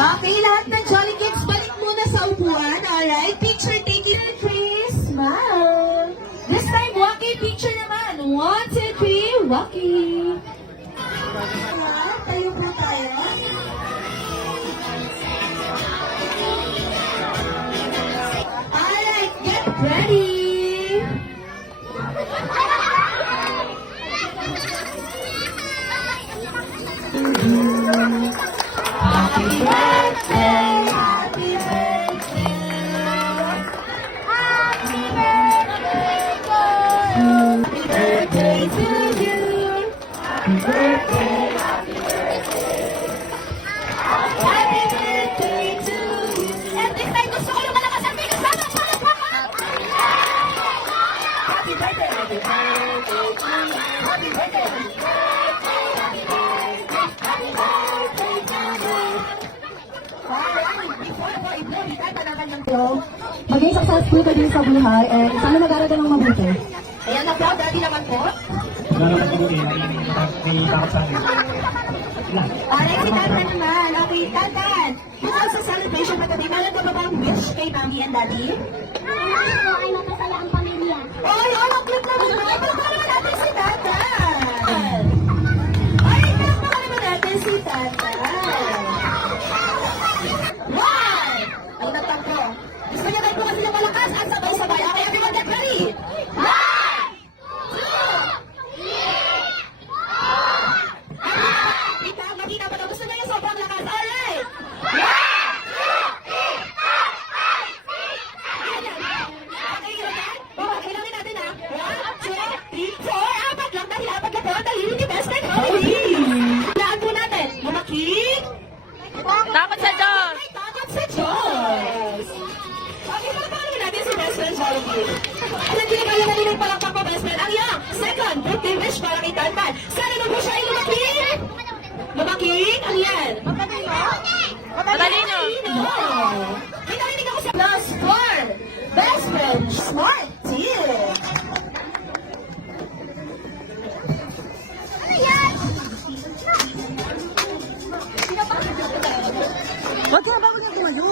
Okay, lahat ng Jolly Kids, balik muna sa upuan. Alright, picture taking. Please, smile. This time, walkie picture naman. 1, 2, 3, walkie. Tayo po tayo. Alright, get ready. Happy birthday, happy birthday. Happy birthday to you. Happy birthday, happy birthday. Happy birthday to you. And this time, gusto ko yung malakas ang bilis. Happy birthday, happy birthday to you. Happy birthday, happy birthday. Maging successful ka din sa buhay and sana mag-aral ka ng mabuti. Ayan na po, dati naman po. Lalo ko din, may takot sa akin. Alright, si Tatan naman. Okay, Tatan. Bukod sa celebration na today, meron ka ba bang wish kay Mami and Daddy? Ay, magkasaya ang pamilya. Oy, ang cute naman mo. Palakpakan naman natin si Tatan. Ay, palakpakan naman natin si Tatan. Wow! Ay, natakbo. Gusto niya tayo po kasi na malakas at sabay-sabay. Okay, everyone get ready. Makita mo na gusto niya yung sobrang lakas. Alright! Okay, Rodan? Kailangan natin ha. 1, 2, 3, 4. Apat lang dahil apat na po. Dahil ni best friend Holly. Laan po natin. Lumakit. Takot sa Diyos! Ay, takot sa Diyos. Okay, palakpakan naman natin si best friend Holly. At hindi na kaya natin yung palakpak ko best friend. Ang iyong second birthday wish para kay Tantan. Sana naman po siya ay lumakit. Lumakit? Ano yan? Matalino! May narinig ako sa plus 4. Best friend, smart team. Ano yan? Huwag ka bago niya tumayo.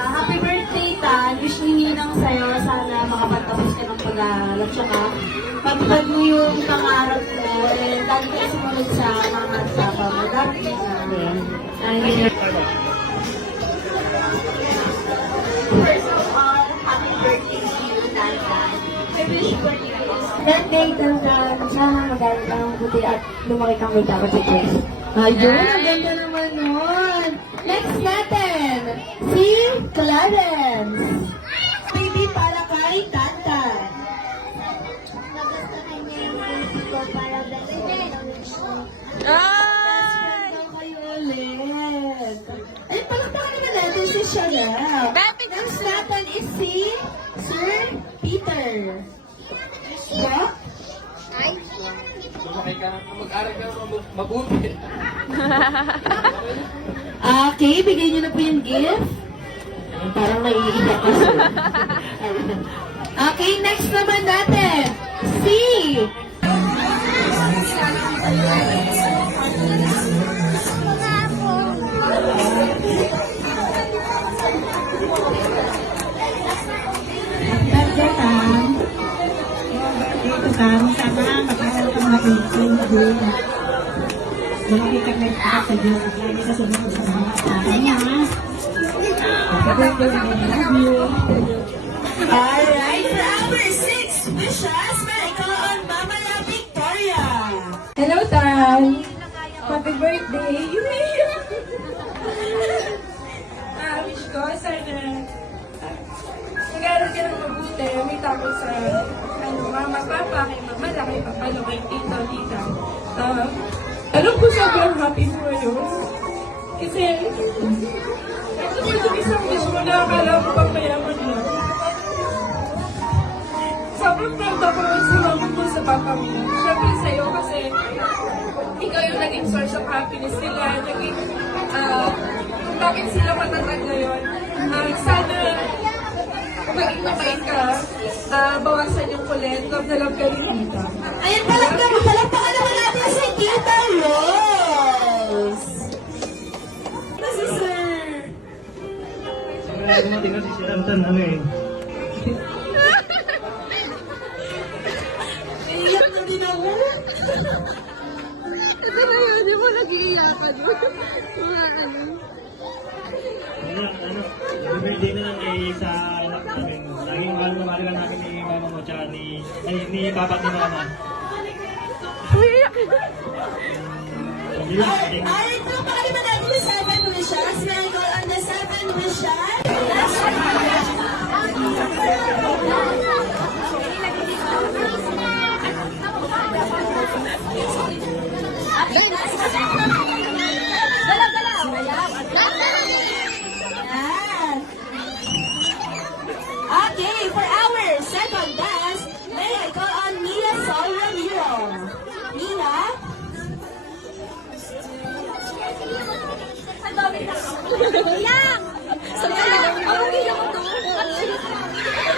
Happy birthday, Tan. Wish ni Ninang sa'yo, sana makapagtapos ka ng pag-aaral. Tsaka, pagpag mo yung pangarap mo, and lagi ka sumunod sa mga sapa mo. Dati ka sa amin. First of all, happy birthday to you, Tantan. I wish for you is Birthday, Tan. Sana magalit ka ng buti at lumaki kang may dapat sa Diyos. Ayun, ang ganda naman nun. Next natin, si Clarence. Baby para kay Tantan. Nagustuhan niya yung baby ko para birthday. Ay! Daw kayo ulit. Ay, palakpakan naman natin si Chanel. Baby! Next natin is si Sir Peter. Ba? Lumaki ka, mag-aral ka mabuti. Okay, bigay niyo na po yung gift. Parang naiiyak kasi. Okay, next naman natin, si Dito ka, sana mag-aral ka mabuti. Lagi ka may takot sa Diyos. Lagi ka sumunod sa mga tao niya. Happy birthday, I love you. Alright, for our 6 wishes, may call on Mama La Victoria. Hello, Tan. Happy birthday. You may ate, may takot sa mama, papa, kay mama, kay papa, kay tito, tita. Alam ko sobrang happy mo ngayon. Kasi, ito po yung isang wish mo na akala ko pang mayaman lang. Sobrang proud ako sa mama mo, sa papa mo. Siyempre sa'yo kasi ikaw yung naging source of happiness nila, naging kung bakit sila matatag ngayon. Sana maging mabait ka, bawasan yung kulit, love na love ka rin dito. Ayan, palakpakan naman natin si Tita Rose. Ano si Sir? Kaya dumating kasi si Tantan, ano eh. Iiyak na din ako. Ito na yun, di mo nag-iiyakan mo. Birthday na lang sa anak namin. Laging mahal na mahal namin ni mama mo, tsaka ni papa at ni mama. Ay, palakpakan naman natin yung 7 wishes. May I call on the 7 wishes? Okay, for our second dance, may I call on Mia Sol Ramiro. Mia? Iyak! Sabi ka lang, ako iyak ko to.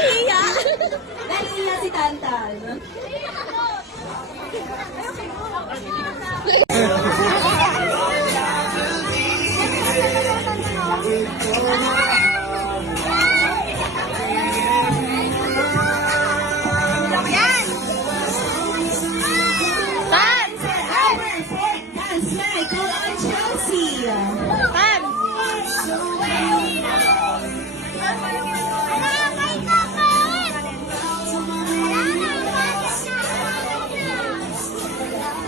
Iyak! Nahiya si Tantan. Tan! Our fourth dance, may I call on Chelsea. Tan!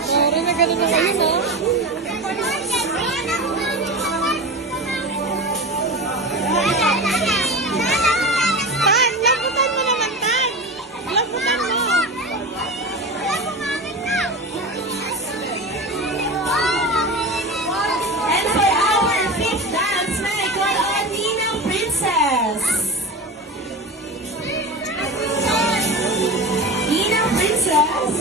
Sorry na ganun na kayo, no? Tan! Labutan mo naman, Tan! Labutan mo! And for our fifth dance, may I call on Ninang Princess. Ninang Princess.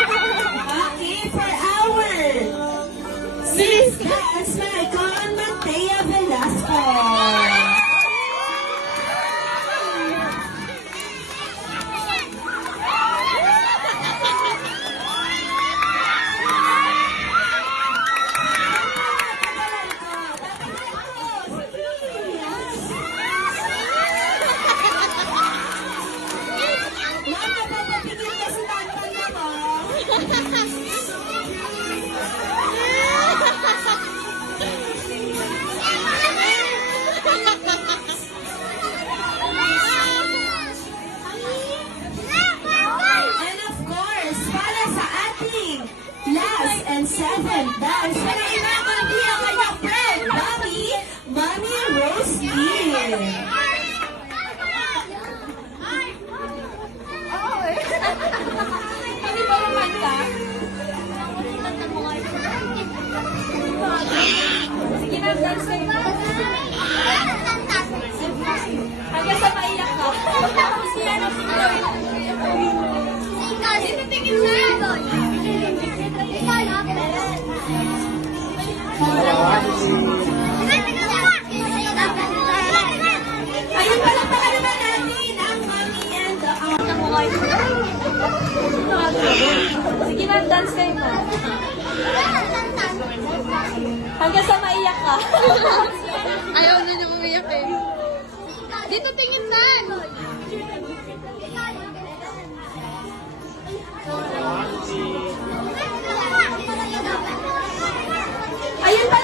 Okay, for our sixth dance, may I call on Matea Velasco. Mama, papatigil ka si Tantan naman. And of course, para sa ating last and seventh dance, para inamandi ang kanyang friend, Mami Rosie. Hindi ba naman ka? Sige na, dance kayo. Hanggang sa maiyak ka. Siya na Sino tingin na? Ayun pala naman natin ang Mami and the Sige na, dance kayo. Hanggang sa maiyak ka. Ayaw na niyo umiyak eh. Dito tingin, Tan! Ayun pala